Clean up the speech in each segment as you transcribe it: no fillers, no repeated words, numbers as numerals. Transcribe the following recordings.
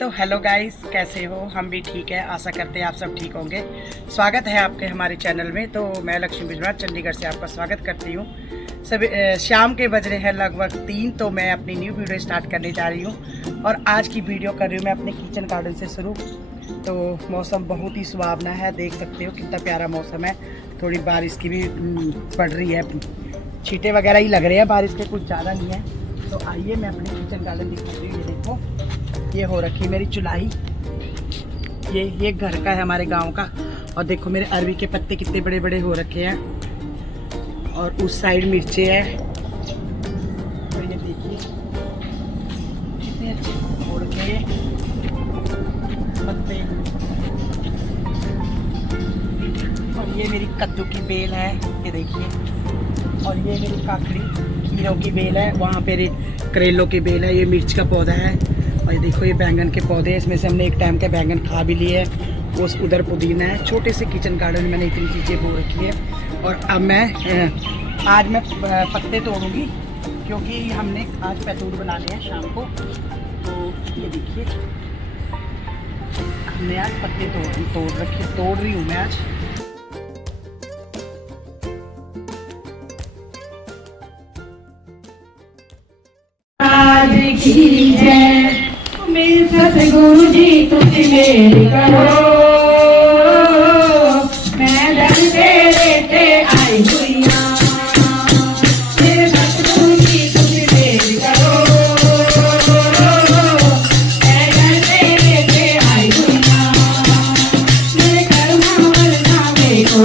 तो hello guys, कैसे हो? हम भी ठीक है, आशा करते हैं आप सब ठीक होंगे। स्वागत है आपके हमारे चैनल में। तो मैं लक्ष्मी बिजवार चंडीगढ़ से आपका स्वागत करती हूँ। सब शाम के बज रहे हैं लगभग 3, तो मैं अपनी न्यू वीडियो स्टार्ट करने जा रही हूँ। और आज की वीडियो कर रही हूँ मैं अपने किचन गार्डन से शुरू। तो मौसम बहुत ही सुहावना है, देख सकते हो कितना प्यारा मौसम है। थोड़ी बारिश की भी पड़ रही है, छींटे वगैरह ही लग रहे हैं, बारिश के कुछ ज़्यादा नहीं है। तो आइए मैं अपने किचन गार्डन दिखाती हूँ। ये देखो, ये हो रखी मेरी चुलाई। ये घर का है हमारे गांव का। और देखो मेरे अरवी के पत्ते कितने बड़े बड़े हो रखे हैं। और उस साइड मिर्चे हैं। और ये देखिए कितने अच्छे हो रखे हैं पत्ते। और ये मेरी कद्दू की बेल है, ये देखिए। और ये मेरी काकड़ी खीरों की बेल है, वहाँ पे करेलों की बेल है। ये मिर्च का पौधा है। और ये देखो, ये बैंगन के पौधे हैं, इसमें से हमने एक टाइम के बैंगन खा भी लिए है। वो उधर पुदीना है। छोटे से किचन गार्डन में मैंने इतनी चीज़ें बो रखी है। और अब आज मैं पत्ते तोड़ूंगी, क्योंकि हमने आज पैतूर बनाने हैं शाम को। तो ये देखिए, हमने आज पत्ते तोड़ रही हूँ मैं आज। की जय मेरे सतगुरु जी तुझ मेरी करो, मैं दर तेरे ते आई हुई मेरे सतगुरु जी तुझ मेरी करो, मैं दर तेरे ते आई हुई मेरे कर्मा वरना देखो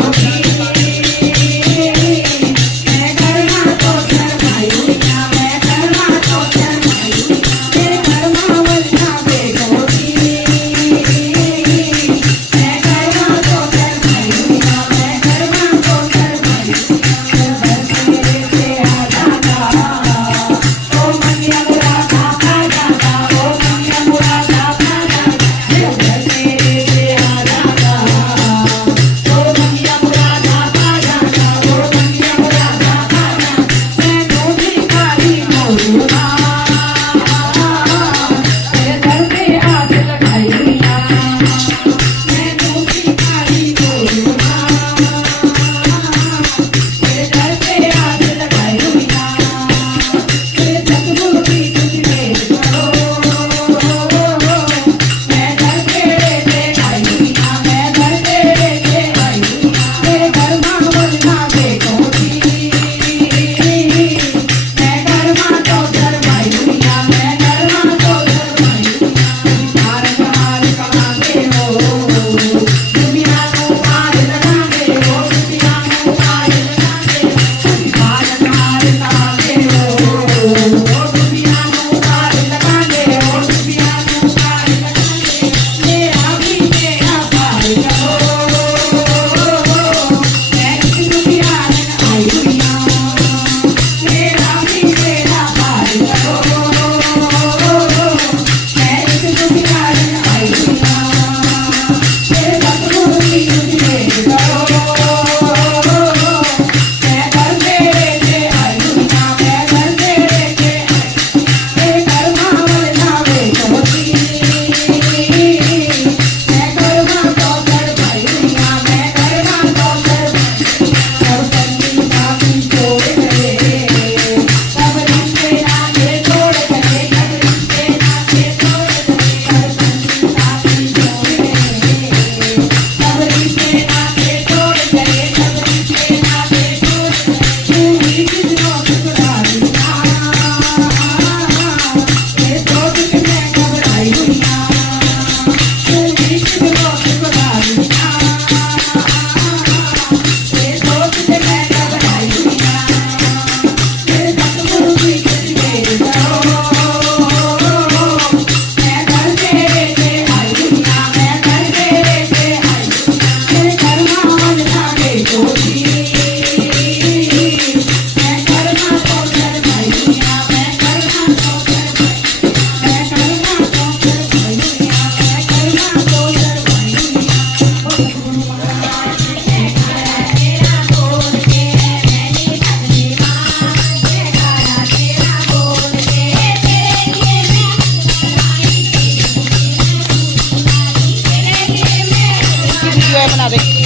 बना दे